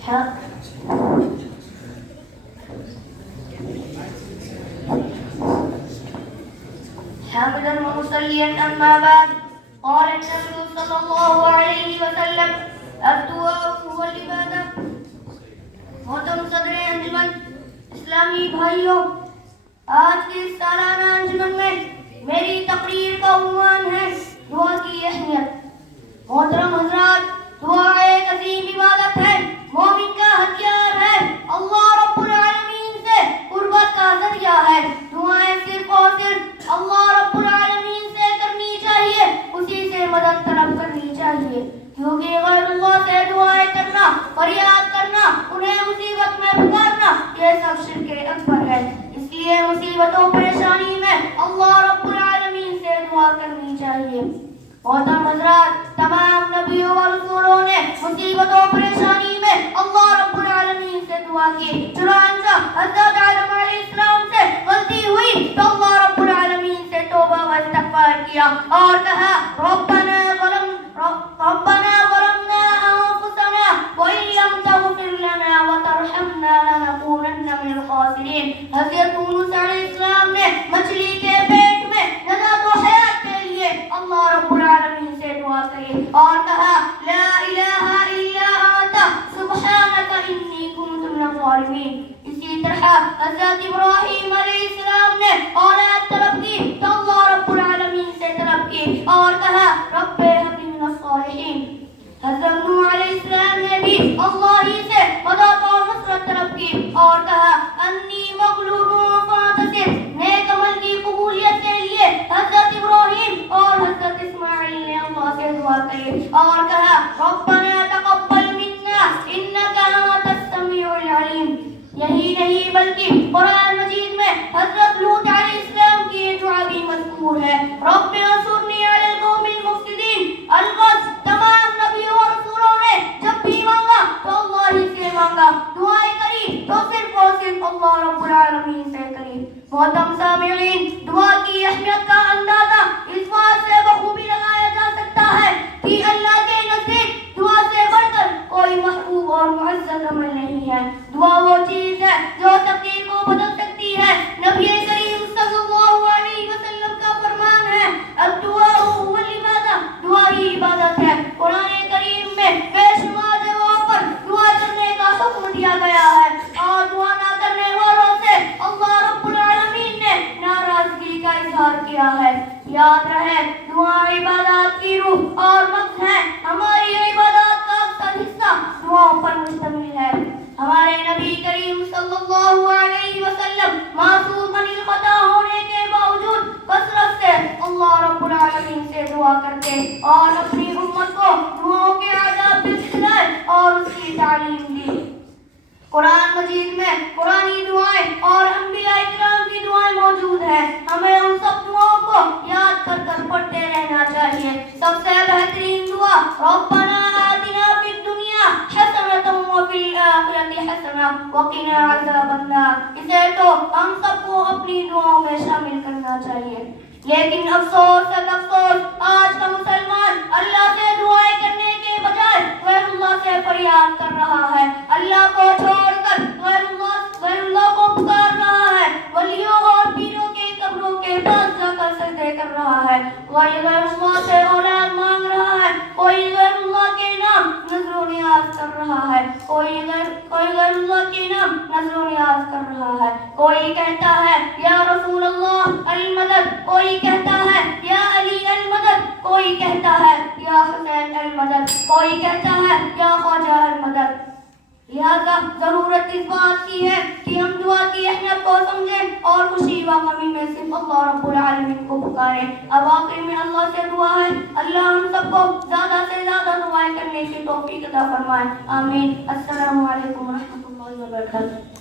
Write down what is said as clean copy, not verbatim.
حامدا ومصليا أما بعد قال النبي صلى الله عليه وسلم الدعاء هو العبادة. محترم صدر انجمن اسلامی بھائیوں، آج کی اس سالانہ انجمن میں میری تقریر کا عنوان ہے دعا کی اہمیت. محترم حضرات، دعا ایک عظیم عبادت ہے، مومن کا ہتھیار ہے، اللہ رب العالمین سے قربت کا ذریعہ ہے. دعائیں صرف اور صرف اللہ رب العالمین سے کرنی چاہیے، اسی سے مدد طلب کرنی چاہیے، کیونکہ غیر اللہ سے دعائیں کرنا، فریاد کرنا، انہیں مصیبت میں پکارنا، یہ سب شرک اکبر ہے. اس لیے مصیبتوں پریشانی میں اللہ رب العالمین سے دعا کرنی چاہیے. محترم حضرات، تمام نبیوں اور رسولوں نے مصیبتوں پریشانی میں اللہ رب العالمین سے دعا کی. چنانچہ حضرت آدم علیہ السلام سے غلطی ہوئی تو اللہ رب العالمین سے توبہ و استغفار کیا اور کہا ربنا ظلمنا انفسنا وان لم تغفر لنا وترحمنا لنكونن من الخاسرین. حضرت یونس علیہ السلام نے مچھلی کے پیٹ میں نجات و حیات کے لیے اللہ رب العالمین سے دعا کی اور کہا لا الہ الا انت سبحانک انی کنت من الظالمین. اسی طرح حضرت ابراہیم علیہ السلام نے اولاد طلب کی تو اللہ رب العالمین سے طلب کی اور کہا رب ہب لی من الصالحین. حضرت نوح علیہ السلام نے بھی اللہ ہی سے مدد اور نصرت طلب کی اور کہا انی مغلوب فانتصر. نیک عمل کی قبولیت کے لیے حضرت ابراہیم اور حضرت اسماعیل نے اللہ سے دعا کی اور کہا ربنا تقبل منا انک انت السمیع العلیم. یہی نہیں بلکہ قرآن مجید میں حضرت لوط علیہ السلام کی یہ دعا بھی مذکور ہے رب انصرنی علی القوم المفسدین. الغرض تمام نبیوں اور رسولوں نے جب بھی مانگا تو اللہ ہی سے مانگا، دعائیں کری تو صرف اور صرف اللہ رب العالمین سے کری. محترم سامعین، دعا کی اہمیت کا اندازہ اس بات سے بخوبی لگایا جا سکتا ہے کہ اللہ کے نزدیک دعا سے بڑھ کر کوئی محبوب اور معزز عمل نہیں ہے. دعا وہ چیز ہے جو تقدیر کو بدل سکتی ہے. نبی کریم صلی اللہ علیہ وسلم کا فرمان ہے الدعاء هو العبادہ، دعا ہی عبادت ہے. قرآن کریم میں بے شمار جگہوں پر دعا کرنے کا حکم دیا گیا ہے اور دعا نہ کرنے والوں سے اللہ رب العالمین نے ناراضگی کا اظہار کیا ہے. یاد رہے دعا عبادات کی روح اور مغز ہے. ہماری عبادات کا اکثر حصہ دعاؤں پر مشتمل ہے. ہمارے نبی کریم صلی اللہ علیہ وسلم معصوم عن الخطا ہونے کے باوجود کثرت سے اللہ رب العالمین سے دعا کرتے اور اپنی امت کو دعاؤں کے آداب بھی سکھلائے اور اس کی تعلیم دی. قرآن مجید میں قرآنی دعائیں اور انبیاء اکرام کی دعائیں موجود ہیں. ہمیں ان سب دعاؤں کو یاد کر کر پڑھتے رہنا چاہیے. سب سے بہترین دعا ربنا آتنا فی الدنیا حسنۃ وفی الآخرۃ حسنۃ وقنا عذاب النار. اسے تو ہم سب کو اپنی دعاؤں میں شامل کرنا چاہیے. لیکن افسوس آج کا مسلمان اللہ سے دعائیں کرنے کے بجائے غیر اللہ سے فریاد کر رہا ہے، اللہ کو چھوڑ کر غیر اللہ کو پکار رہا ہے، ولیوں اور پیروں کے قبروں کے پاس جا کر سجدے کر رہا ہے، غیر اللہ سے اولاد مانگ رہا ہے، کوئی غیر اللہ کے نام نذر و نیاز کر رہا ہے، کوئی غیر اللہ کے نام نذر و نیاز کر رہا ہے. کوئی کہتا ہے یا رسول اللہ المدد، کوئی کہتا ہے یا علی المدد، کوئی کہتا ہے یا حسین المدد، کوئی کہتا ہے یا خواجہ المدد. لہذا ضرورت اس بات کی ہے کہ ہم دعا کی اہمیت کو سمجھیں اور خوشی و غمی میں صرف اللہ رب العالمین کو پکاریں. اب آخر میں اللہ سے دعا ہے اللہ ہم سب کو زیادہ سے زیادہ دعائیں کرنے کی توفیق عطا فرمائے. آمین. السلام علیکم ورحمۃ اللہ وبرکاتہ.